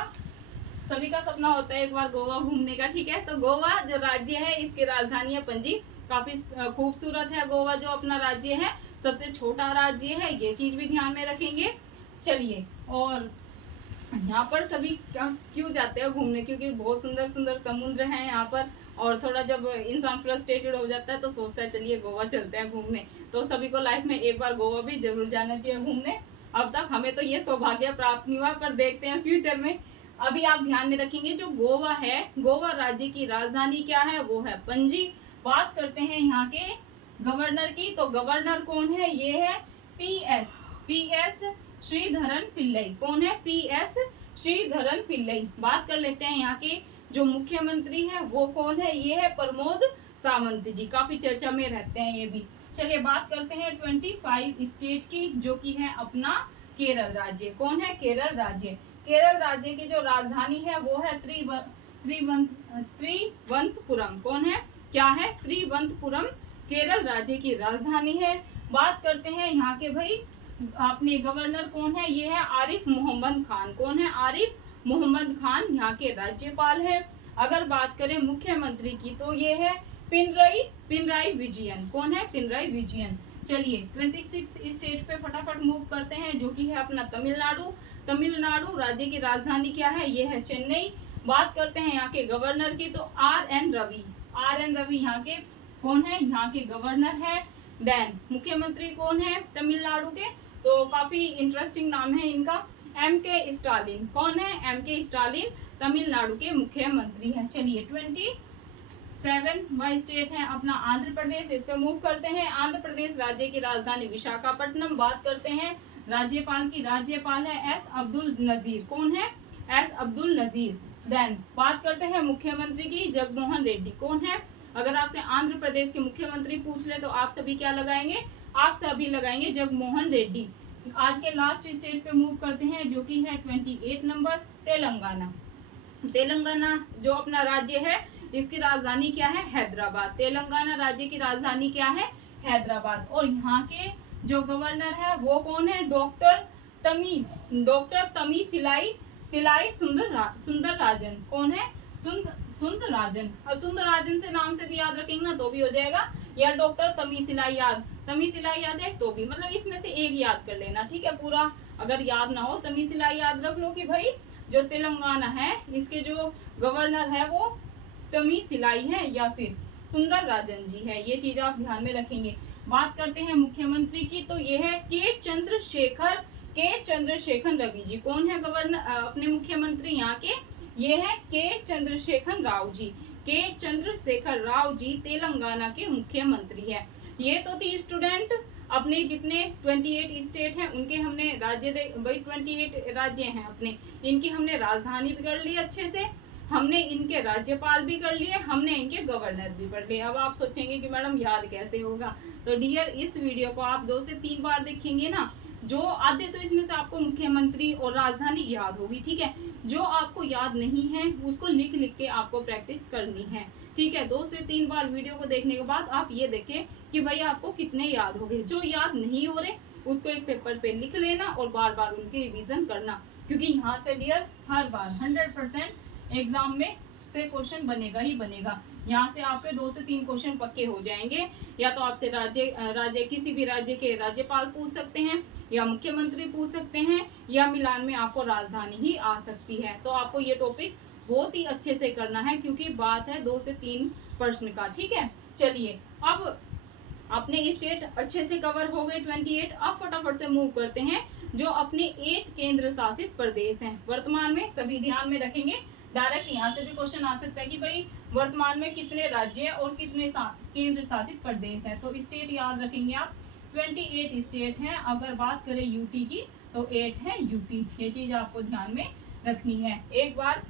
सभी का सपना होता है एक बार गोवा घूमने का, ठीक है। तो गोवा जो राज्य है इसकी राजधानी है पणजी। काफी खूबसूरत है गोवा जो अपना राज्य है, सबसे छोटा राज्य है, ये चीज भी ध्यान में रखेंगे। चलिए, और यहाँ पर सभी क्यों जाते हैं घूमने? क्योंकि बहुत सुंदर सुंदर समुद्र हैं यहाँ पर, और थोड़ा जब इंसान फ्रस्ट्रेटेड हो जाता है तो सोचता है चलिए गोवा चलते हैं घूमने। तो सभी को लाइफ में एक बार गोवा भी जरूर जाना चाहिए घूमने। अब तक हमें तो ये सौभाग्य प्राप्त नहीं हुआ, पर देखते हैं फ्यूचर में। अभी आप ध्यान में रखेंगे जो गोवा है, गोवा राज्य की राजधानी क्या है? वो है पणजी। बात करते हैं यहाँ के गवर्नर की, तो गवर्नर कौन है? ये है पीएस श्रीधरन पिल्लई। कौन है? पीएस श्रीधरन पिल्लई। बात कर लेते हैं यहाँ के जो मुख्यमंत्री है वो कौन है? ये है प्रमोद सावंत जी। काफी चर्चा में रहते हैं ये भी। चलिए बात करते हैं 25 स्टेट की, जो कि है अपना केरल राज्य। कौन है? केरल राज्य। केरल राज्य की जो राजधानी है वो है त्रिवंतपुरम। कौन है? क्या है? त्रिवंतपुरम केरल राज्य की राजधानी है। बात करते हैं यहाँ के भाई अपने गवर्नर कौन है? ये है आरिफ मोहम्मद खान। कौन है? आरिफ मोहम्मद खान यहाँ के राज्यपाल है। अगर बात करें मुख्यमंत्री की तो ये है पिनराई विजयन। कौन है? पिनराई विजयन। चलिए 26 स्टेट पे फटाफट मूव करते हैं, जो कि है अपना तमिलनाडु। तमिलनाडु राज्य की राजधानी क्या है, ये है चेन्नई। बात करते हैं यहाँ के गवर्नर की, तो आर एन रवि यहाँ के कौन है, यहाँ के गवर्नर है। देन मुख्यमंत्री कौन है तमिलनाडु के, तो काफी इंटरेस्टिंग नाम है इनका, एम के स्टालिन। कौन है, एम के स्टालिन तमिलनाडु के मुख्यमंत्री हैं। चलिए 27वां स्टेट है अपना आंध्र प्रदेश, इस पे मूव करते हैं। आंध्र प्रदेश राज्य की राजधानी विशाखापट्टनम। बात करते हैं राज्यपाल की, राज्यपाल है एस अब्दुल नजीर। कौन है, एस अब्दुल नजीर। देन बात करते हैं मुख्यमंत्री की, जगमोहन रेड्डी। कौन है, अगर आपसे आंध्र प्रदेश के मुख्यमंत्री पूछ ले तो आप सभी क्या लगाएंगे, आप सभी लगाएंगे जगमोहन रेड्डी। आज के लास्ट स्टेट पे मूव करते हैं जो कि है 28 नंबर, तेलंगाना। तेलंगाना जो अपना राज्य है, इसकी राजधानी क्या है, हैदराबाद। तेलंगाना राज्य की राजधानी क्या है, हैदराबाद। और यहाँ के जो गवर्नर है वो कौन है, डॉक्टर तमी सिलाई सुंदरराजन। कौन है, सुंदरराजन। सुंदरराजन से नाम से भी याद रखेंगे ना तो भी हो जाएगा, या डॉक्टर तमी सिलाई आ जाए तो भी, मतलब इसमें से एक याद कर लेना, ठीक है। पूरा अगर याद ना हो तमी सिलाई याद रख लो कि भाई जो तेलंगाना है इसके जो गवर्नर है वो तमी सिलाई है या फिर सुंदरराजन जी है, ये चीज आप ध्यान में रखेंगे। बात करते हैं मुख्यमंत्री की, तो ये है के चंद्रशेखर रवि जी। कौन है गवर्नर अपने मुख्यमंत्री यहाँ के, ये है के चंद्रशेखर राव जी तेलंगाना के मुख्यमंत्री है। ये तो थी स्टूडेंट अपने जितने 28 स्टेट हैं उनके हमने भाई 28 राज्य हैं अपने, इनकी हमने राजधानी भी कर ली अच्छे से, हमने इनके राज्यपाल भी कर लिए, हमने इनके गवर्नर भी पढ़ लिए। अब आप सोचेंगे कि मैडम याद कैसे होगा, तो डियर इस वीडियो को आप 2 से 3 बार देखेंगे ना, जो आधे तो इसमें से आपको मुख्यमंत्री और राजधानी याद होगी, ठीक है। जो आपको याद नहीं है उसको लिख के आपको प्रैक्टिस करनी है, ठीक है। 2 से 3 बार वीडियो को देखने के बाद आप ये देखें कि भाई आपको कितने याद हो गए। जो याद नहीं हो रहे उसको एक पेपर पे लिख लेना और बार बार उनकी रिवीजन करना, क्योंकि यहाँ से डियर हर बार 100% एग्जाम में से क्वेश्चन बनेगा ही बनेगा। यहाँ से आपके 2 से 3 क्वेश्चन पक्के हो जाएंगे, या तो आपसे राज्य किसी भी राज्य के राज्यपाल पूछ सकते हैं, या मुख्यमंत्री पूछ सकते हैं, या मिलान में आपको राजधानी ही आ सकती है। तो आपको ये टॉपिक बहुत ही अच्छे से करना है, क्योंकि बात है 2 से 3 प्रश्न का, ठीक है। चलिए अब अपने स्टेट अच्छे से कवर हो गए 28। अब फटाफट से मूव करते हैं जो अपने 8 केंद्र शासित प्रदेश हैं वर्तमान में, सभी ध्यान में रखेंगे। डायरेक्ट यहाँ से भी क्वेश्चन आ सकता है कि भाई वर्तमान में कितने राज्य और कितने केंद्र शासित प्रदेश हैं, तो स्टेट याद रखेंगे आप। 28 स्टेट हैं। अगर बात करें यूटी की तो 8 है यूटी, ये चीज आपको ध्यान में रखनी है। एक बार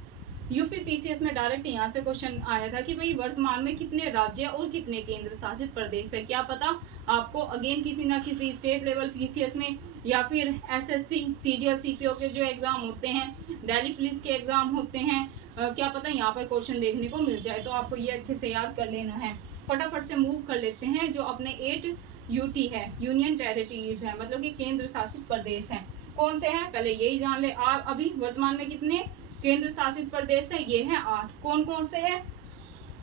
यूपी पीसीएस में डायरेक्ट यहाँ से क्वेश्चन आया था कि भाई वर्तमान में कितने राज्य और कितने केंद्र शासित प्रदेश है। क्या पता आपको अगेन किसी ना किसी स्टेट लेवल पीसीएस में, या फिर एसएससी सीजीएल सीपीओ के जो एग्जाम होते हैं, दिल्ली पुलिस के एग्जाम होते हैं, क्या पता यहाँ पर क्वेश्चन देखने को मिल जाए। तो आपको ये अच्छे से याद कर लेना है। फटाफट से मूव कर लेते हैं जो अपने 8 यूटी है, यूनियन टेरिटरीज है, मतलब कि केंद्र शासित प्रदेश हैं। कौन से हैं पहले यही जान ले। और अभी वर्तमान में कितने केंद्र शासित प्रदेश है, ये है 8। कौन कौन से है,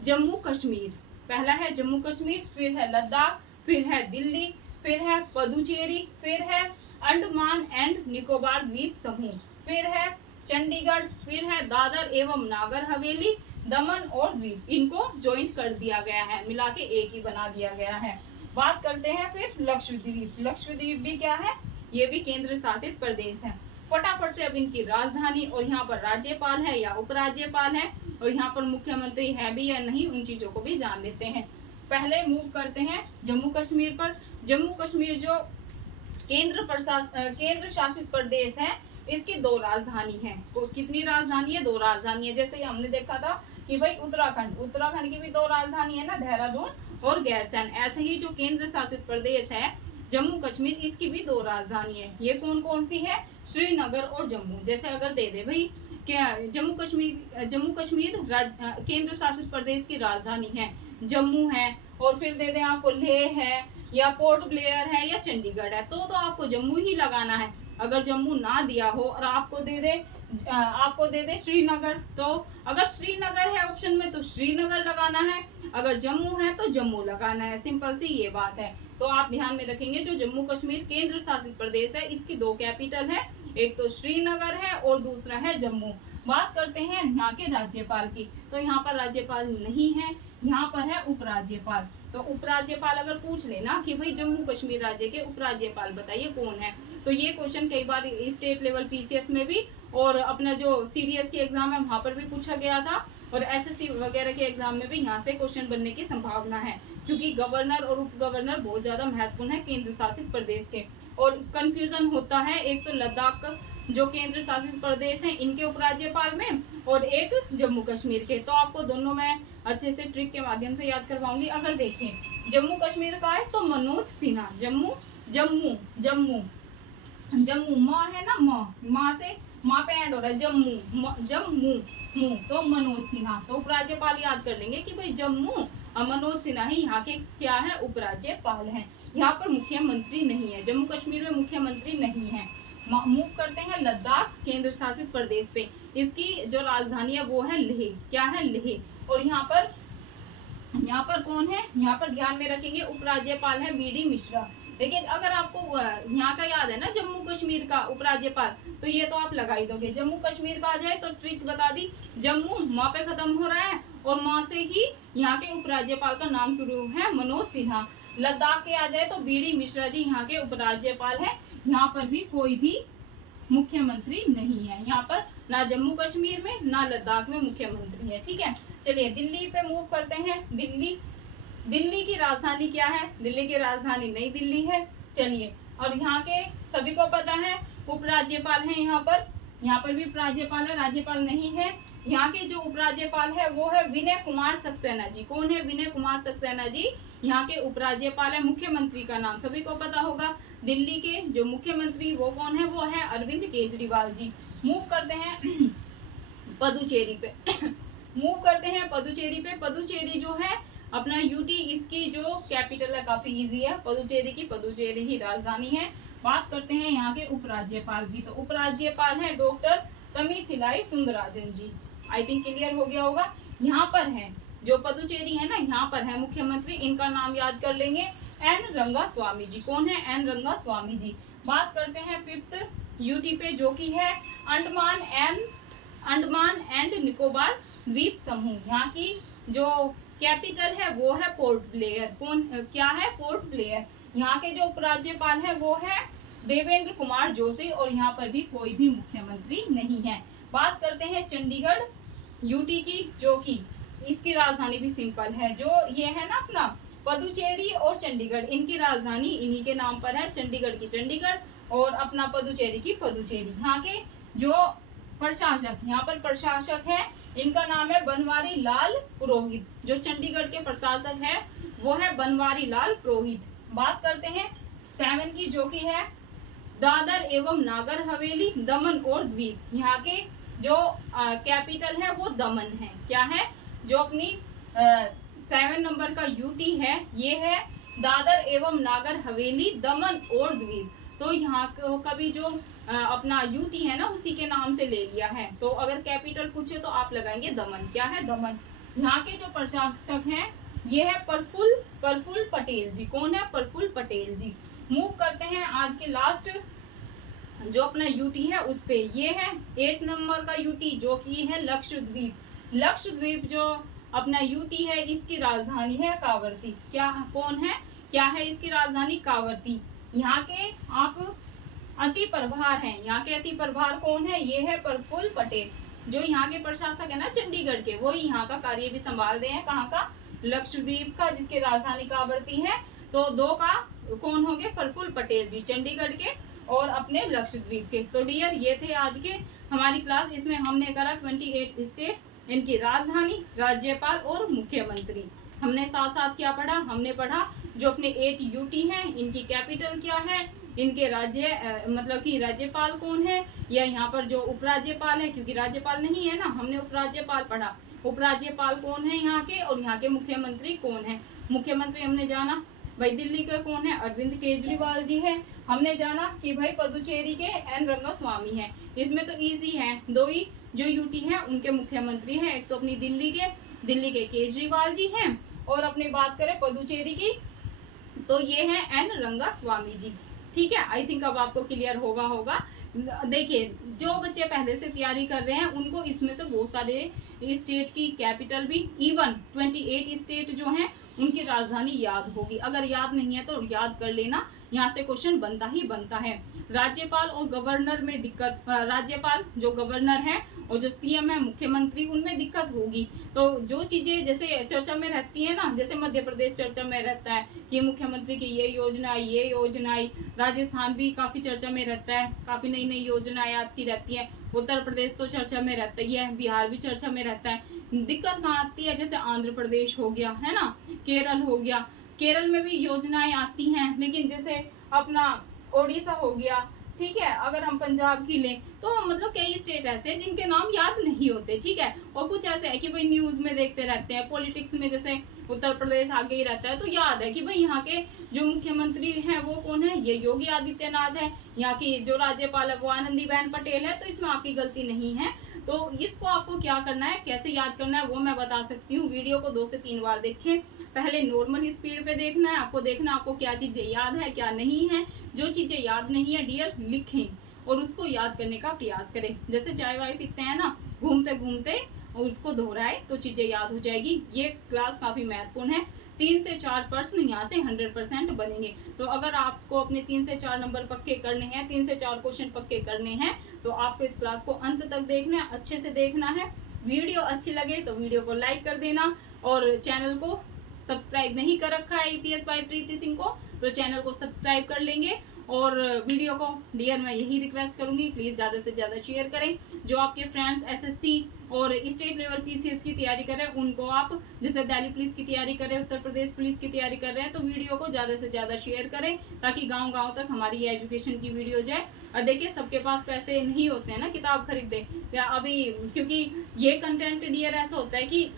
जम्मू कश्मीर पहला है, जम्मू कश्मीर, फिर है लद्दाख, फिर है दिल्ली, फिर है पुदुचेरी, फिर है अंडमान एंड निकोबार द्वीप समूह, फिर है चंडीगढ़, फिर है दादर एवं नागर हवेली, दमन और द्वीप। इनको ज्वाइंट कर दिया गया है, मिला के एक ही बना दिया गया है। बात करते हैं फिर लक्षद्वीप। लक्षद्वीप भी क्या है, ये भी केंद्र शासित प्रदेश है। फटाफट से अब इनकी राजधानी और यहाँ पर राज्यपाल है या उपराज्यपाल है, और यहाँ पर मुख्यमंत्री है भी या नहीं, उन चीजों को भी जान लेते हैं। पहले मूव करते हैं जम्मू कश्मीर पर। जम्मू कश्मीर जो केंद्र शासित प्रदेश है, इसकी 2 राजधानी है। कितनी राजधानी है, 2 राजधानी है। जैसे हमने देखा था कि भाई उत्तराखंड की भी 2 राजधानी है ना, देहरादून और गैरसैंण। ऐसे ही जो केंद्र शासित प्रदेश है जम्मू कश्मीर, इसकी भी 2 राजधानी है। ये कौन कौन सी है, श्रीनगर और जम्मू। जैसे अगर दे दे भाई क्या जम्मू कश्मीर केंद्र शासित प्रदेश की राजधानी है, जम्मू है, और फिर दे दे आपको लेह है या पोर्ट ब्लेयर है या चंडीगढ़ है, तो आपको जम्मू ही लगाना है। अगर जम्मू ना दिया हो और आपको दे दे श्रीनगर, तो अगर श्रीनगर है ऑप्शन में तो श्रीनगर लगाना है, अगर जम्मू है तो जम्मू लगाना है। सिंपल सी ये बात है। तो आप ध्यान में रखेंगे जो जम्मू कश्मीर केंद्र शासित प्रदेश है, इसकी 2 कैपिटल है, एक तो श्रीनगर है और दूसरा है जम्मू। बात करते हैं यहाँ के राज्यपाल की, तो यहाँ पर राज्यपाल नहीं है, यहाँ पर है उपराज्यपाल। तो उपराज्यपाल अगर पूछ लेना कि भाई जम्मू कश्मीर राज्य के उपराज्यपाल बताइए कौन है, तो ये क्वेश्चन कई बार स्टेट लेवल पीसीएस में भी और अपना जो सीडीएस की एग्जाम है वहां पर भी पूछा गया था, और एसएससी वगैरह के एग्जाम में भी यहाँ से क्वेश्चन बनने की संभावना है, क्योंकि गवर्नर और उप गवर्नर बहुत ज्यादा महत्वपूर्ण है केंद्र शासित प्रदेश के। और कंफ्यूजन होता है, एक तो लद्दाख जो केंद्र शासित प्रदेश है इनके उपराज्यपाल में, और एक जम्मू कश्मीर के। तो आपको दोनों मैं अच्छे से ट्रिक के माध्यम से याद करवाऊंगी। अगर देखें जम्मू कश्मीर का है तो मनोज सिन्हा, जम्मू जम्मू जम्मू जम्मू माँ है ना, माँ से माँ पे एंड हो रहा है, जम्मू जम्मू मू, तो मनोज सिन्हा। तो उपराज्यपाल याद कर लेंगे कि भाई जम्मू और मनोज सिन्हा ही यहाँ के क्या है, उपराज्यपाल हैं। यहाँ पर मुख्यमंत्री नहीं है, जम्मू कश्मीर में मुख्यमंत्री नहीं है। मूव करते हैं लद्दाख केंद्र शासित प्रदेश पे, इसकी जो राजधानी है वो है लेह, क्या है लेह। और यहाँ पर कौन है, यहाँ पर ध्यान में रखेंगे उपराज्यपाल है बीडी मिश्रा। लेकिन अगर आपको यहाँ का याद है ना जम्मू कश्मीर का उपराज्यपाल, तो ये तो आप लगा ही दोगे। जम्मू कश्मीर का आ जाए तो ट्रिक बता दी, जम्मू माँ पे खत्म हो रहा है और माँ से ही यहाँ के उपराज्यपाल का नाम शुरू है, मनोज सिन्हा। लद्दाख के आ जाए तो बीडी मिश्रा जी यहाँ के उपराज्यपाल है। यहाँ पर भी कोई भी मुख्यमंत्री नहीं है, यहाँ पर ना जम्मू कश्मीर में ना लद्दाख में मुख्यमंत्री है। ठीक है, चलिए दिल्ली पे मूव करते हैं। दिल्ली की राजधानी क्या है, दिल्ली की राजधानी नई दिल्ली है। चलिए, और यहाँ के सभी को पता है उपराज्यपाल है, यहाँ पर भी उपराज्यपाल है, राज्यपाल नहीं है। यहाँ के जो उपराज्यपाल है वो है विनय कुमार सक्सेना जी। कौन है, विनय कुमार सक्सेना जी यहाँ के उपराज्यपाल है। मुख्यमंत्री का नाम सभी को पता होगा, दिल्ली के जो मुख्यमंत्री वो कौन है, वो है अरविंद केजरीवाल जी। मूव करते हैं पदुचेरी पे मूव करते हैं पदुचेरी पे। पदुचेरी जो है अपना यूटी, इसकी जो कैपिटल है काफी इजी है पदुचेरी की, पदुचेरी ही राजधानी है। बात करते हैं यहाँ के उपराज्यपाल की, तो उपराज्यपाल है doctor Tamilisai Soundararajan ji. I think clear हो गया होगा। यहाँ पर है जो पदुचेरी है ना, यहाँ पर है मुख्यमंत्री, इनका नाम याद कर लेंगे, एन रंगास्वामी जी। कौन है, एन रंगास्वामी जी। बात करते हैं फिफ्थ यूटी पे, जो की है अंडमान एंड निकोबार द्वीप समूह। यहाँ की जो कैपिटल है वो है पोर्ट ब्लेयर। कौन, क्या है, पोर्ट ब्लेयर। यहाँ के जो उपराज्यपाल है वो है देवेंद्र कुमार जोशी, और यहाँ पर भी कोई भी मुख्यमंत्री नहीं है। बात करते हैं चंडीगढ़ यूटी की, जो की इसकी राजधानी भी सिंपल है। जो ये है ना अपना पदुचेरी और चंडीगढ़, इनकी राजधानी इन्हीं के नाम पर है, चंडीगढ़ की चंडीगढ़ और अपना पदुचेरी की पदुचेरी। यहाँ के जो प्रशासक, यहाँ पर प्रशासक है, इनका नाम है बनवारी लाल पुरोहित। जो चंडीगढ़ के प्रशासक है वो है बनवारी लाल पुरोहित। बात करते हैं 7 की, जो की है दादर एवं नागर हवेली, दमन और द्वीप। यहाँ के जो कैपिटल है वो दमन है। क्या है, जो अपनी 7 नंबर का यूटी है ये है दादर एवं नागर हवेली, दमन और द्वीप। तो यहाँ का भी जो अपना यूटी है ना उसी के नाम से ले लिया है। तो अगर कैपिटल पूछे तो आप लगाएंगे दमन। क्या है, दमन। यहाँ के जो प्रशासक हैं ये है प्रफुल्ल पटेल जी। कौन है, प्रफुल्ल पटेल जी। मूव करते हैं आज के लास्ट जो अपना यूटी है उस पे, ये है 8 नंबर का यूटी, जो की है लक्षद्वीप। लक्षद्वीप जो अपना यूटी है इसकी राजधानी है कावरती। क्या, कौन है, क्या है इसकी राजधानी, कावरती। यहाँ के आप अति प्रभार हैं, यहाँ के अति प्रभार कौन है, ये है प्रफुल्ल पटेल। जो यहाँ के प्रशासक है ना चंडीगढ़ के, वो यहाँ का कार्य भी संभाल रहे हैं। कहाँ का, लक्षद्वीप का, जिसकी राजधानी कावरती है। तो 2 का कौन हो गए, प्रफुल्ल पटेल जी चंडीगढ़ के और अपने लक्षद्वीप के। तो डियर ये थे आज के हमारी क्लास। इसमें हमने करा 28 स्टेट, इनकी राजधानी, राज्यपाल और मुख्यमंत्री। हमने साथ साथ क्या पढ़ा, हमने पढ़ा जो अपने 8 यूटी हैं इनकी कैपिटल क्या है, इनके राज्य मतलब कि राज्यपाल कौन है, या यहाँ पर जो उपराज्यपाल है, क्योंकि राज्यपाल नहीं है ना, हमने उपराज्यपाल पढ़ा, उपराज्यपाल कौन है यहाँ के, और यहाँ के मुख्यमंत्री कौन है। मुख्यमंत्री हमने जाना भाई दिल्ली के कौन है, अरविंद केजरीवाल जी है। हमने जाना कि भाई पदुचेरी के एन रंगास्वामी है। इसमें तो इजी है, 2 ही जो यूटी है उनके मुख्यमंत्री हैं, एक तो अपनी दिल्ली के केजरीवाल जी हैं, और अपनी बात करें पदुचेरी की तो ये है एन रंगास्वामी जी। ठीक है, आई थिंक अब आपको क्लियर होगा देखिए, जो बच्चे पहले से तैयारी कर रहे हैं उनको इसमें से बहुत सारे स्टेट की कैपिटल भी, इवन 28 स्टेट जो हैं उनकी राजधानी याद होगी। अगर याद नहीं है तो याद कर लेना, यहाँ से क्वेश्चन बनता ही बनता है। राज्यपाल और गवर्नर में दिक्कत, राज्यपाल जो गवर्नर है और जो सीएम है मुख्यमंत्री, उनमें दिक्कत होगी। तो जो चीजें जैसे चर्चा में रहती है ना, जैसे मध्य प्रदेश चर्चा में रहता है कि मुख्यमंत्री की ये योजना आई, राजस्थान भी काफी चर्चा में रहता है, काफी नई नई योजनाएं आती रहती है, उत्तर प्रदेश तो चर्चा में रहता ही है, बिहार भी चर्चा में रहता है। दिक्कत कहाँ आती है, जैसे आंध्र प्रदेश हो गया है ना, केरल हो गया, केरल में भी योजनाएं आती हैं, लेकिन जैसे अपना ओडिशा हो गया, ठीक है, अगर हम पंजाब की लें तो मतलब कई स्टेट ऐसे हैं जिनके नाम याद नहीं होते, ठीक है। और कुछ ऐसे है कि भाई न्यूज में देखते रहते हैं, पॉलिटिक्स में जैसे उत्तर प्रदेश आगे ही रहता है तो याद है कि भाई यहाँ के जो मुख्यमंत्री हैं वो कौन है, ये योगी आदित्यनाथ है, यहाँ की जो राज्यपाल है वो आनंदीबेन पटेल है, तो इसमें आपकी गलती नहीं है। तो इसको आपको क्या करना है, कैसे याद करना है वो मैं बता सकती हूँ। वीडियो को 2 से 3 बार देखें, पहले नॉर्मल स्पीड पे देखना है, आपको देखना आपको क्या चीजें याद है क्या नहीं है। जो चीजें याद नहीं है डियर लिखें और उसको याद करने का प्रयास करें। जैसे चाय वाय पीते हैं ना, घूमते घूमते और उसको दोहराए तो चीजें याद हो जाएगी। ये क्लास काफी महत्वपूर्ण है। 3 से 4 प्रश्न यहाँ से 100% बनेंगे। तो अगर आपको अपने 3 से 4 नंबर पक्के करने हैं, 3 से 4 क्वेश्चन पक्के करने हैं, तो आपको इस क्लास को अंत तक देखना है, अच्छे से देखना है। वीडियो अच्छी लगे तो वीडियो को लाइक कर देना, और चैनल को सब्सक्राइब नहीं कर रखा है ईपीएस बाय प्रीति सिंह को तो चैनल को सब्सक्राइब कर लेंगे। और वीडियो को डियर मैं यही रिक्वेस्ट करूंगी, प्लीज़ ज़्यादा से ज़्यादा शेयर करें। जो आपके फ्रेंड्स एसएससी और स्टेट लेवल पीसीएस की तैयारी कर रहे हैं उनको आप, जैसे दिल्ली पुलिस की तैयारी कर रहे हैं, उत्तर प्रदेश पुलिस की तैयारी कर रहे हैं, तो वीडियो को ज़्यादा से ज़्यादा शेयर करें ताकि गाँव तक हमारी एजुकेशन की वीडियो जाए। और देखिए सबके पास पैसे नहीं होते हैं ना किताब खरीदे या अभी, क्योंकि ये कंटेंट डियर ऐसा होता है कि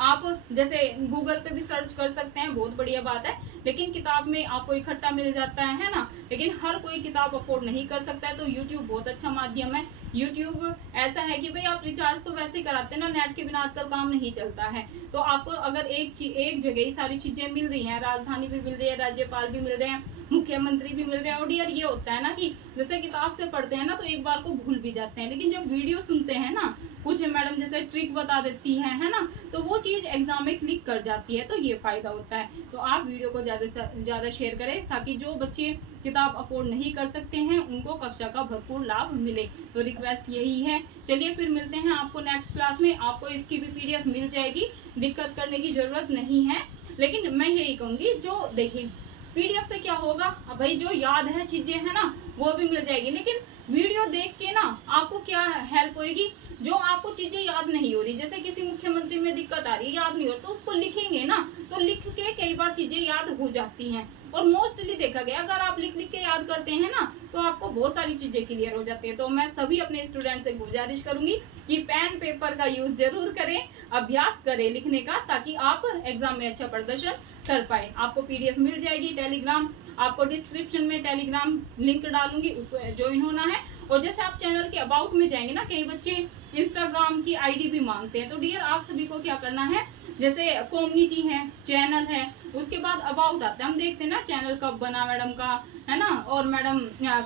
आप जैसे गूगल पे भी सर्च कर सकते हैं, बहुत बढ़िया बात है, लेकिन किताब में आपको इकट्ठा मिल जाता है ना। लेकिन हर कोई किताब अफोर्ड नहीं कर सकता है, तो यूट्यूब बहुत अच्छा माध्यम है। यूट्यूब ऐसा है कि भाई आप रिचार्ज तो वैसे ही कराते हैं ना, नेट के बिना आजकल काम नहीं चलता है। तो आपको अगर एक जगह ही सारी चीजें मिल रही हैं, राजधानी भी मिल रही है, राज्यपाल भी मिल रहे हैं, मुख्यमंत्री भी मिल रहे हैं, और डियर ये होता है ना कि जैसे किताब से पढ़ते हैं ना तो एक बार को भूल भी जाते हैं, लेकिन जब वीडियो सुनते हैं ना, कुछ मैडम जैसे ट्रिक बता देती है ना, तो वो चीज एग्जाम में क्लिक कर जाती है, तो ये फायदा होता है। तो आप वीडियो को ज्यादा से ज्यादा शेयर करें ताकि जो बच्चे किताब अफोर्ड नहीं कर सकते हैं उनको कक्षा का भरपूर लाभ मिले। तो रिक्वेस्ट यही है। चलिए फिर मिलते हैं आपको नेक्स्ट क्लास में। आपको इसकी भी पीडीएफ मिल जाएगी, दिक्कत करने की जरूरत नहीं है। लेकिन मैं यही कहूंगी, जो देखिए पीडीएफ से क्या होगा, अब भाई जो याद है चीजें है ना वो भी मिल जाएगी, लेकिन वीडियो देख के ना आपको क्या हेल्प होगी, जो आपको चीजें याद नहीं हो रही, जैसे किसी मुख्यमंत्री में दिक्कत आ रही है, याद नहीं हो रही, तो उसको लिखेंगे ना, तो लिख के कई बार चीजें याद हो जाती हैं। और मोस्टली देखा गया अगर आप लिख लिख के याद करते हैं ना तो आपको बहुत सारी चीजें क्लियर हो जाती है। तो मैं सभी अपने स्टूडेंट से गुजारिश करूंगी कि पेन पेपर का यूज जरूर करें, अभ्यास करें लिखने का, ताकि आप एग्जाम में अच्छा प्रदर्शन कर पाए। आपको पीडीएफ मिल जाएगी। टेलीग्राम आपको डिस्क्रिप्शन में टेलीग्राम लिंक डालूंगी, उसको ज्वाइन होना है। और जैसे आप चैनल के अबाउट में जाएंगे ना, कई बच्चे इंस्टाग्राम की आईडी भी मांगते हैं, तो डियर आप सभी को क्या करना है, जैसे कम्युनिटी है, चैनल है, उसके बाद अबाउट आता है, हम देखते हैं ना चैनल कब बना मैडम का, है ना, और मैडम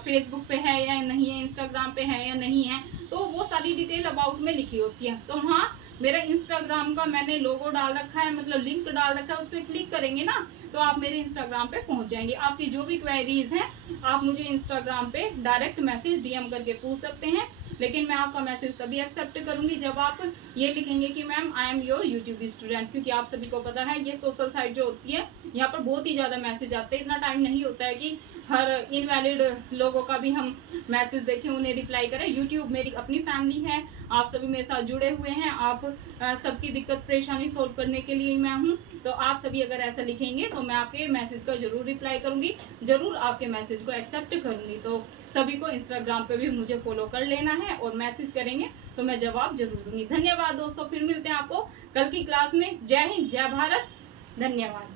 फेसबुक पे है या नहीं है, इंस्टाग्राम पे है या नहीं है, तो वो सारी डिटेल अबाउट में लिखी होती है। तो हाँ, मेरा इंस्टाग्राम का मैंने लोगो डाल रखा है, मतलब लिंक डाल रखा है, उस पर क्लिक करेंगे ना तो आप मेरे इंस्टाग्राम पे पहुंच जाएंगे। आपकी जो भी क्वेरीज हैं आप मुझे इंस्टाग्राम पे डायरेक्ट मैसेज डीएम करके पूछ सकते हैं, लेकिन मैं आपका मैसेज तभी एक्सेप्ट करूंगी जब आप ये लिखेंगे कि ma'am I am your YouTube student. क्योंकि आप सभी को पता है ये सोशल साइट जो होती है यहाँ पर बहुत ही ज़्यादा मैसेज आते हैं, इतना टाइम नहीं होता है कि हर इनवैलिड लोगों का भी हम मैसेज देखें, उन्हें रिप्लाई करें। यूट्यूब मेरी अपनी फैमिली है, आप सभी मेरे साथ जुड़े हुए हैं, आप सबकी दिक्कत परेशानी सॉल्व करने के लिए मैं हूँ। तो आप सभी अगर ऐसा लिखेंगे तो मैं आपके मैसेज का जरूर रिप्लाई करूंगी, जरूर आपके मैसेज को एक्सेप्ट करूंगी। तो सभी को इंस्टाग्राम पे भी मुझे फॉलो कर लेना है और मैसेज करेंगे तो मैं जवाब जरूर दूंगी। धन्यवाद दोस्तों, फिर मिलते हैं आपको कल की क्लास में। जय हिंद, जय भारत, धन्यवाद।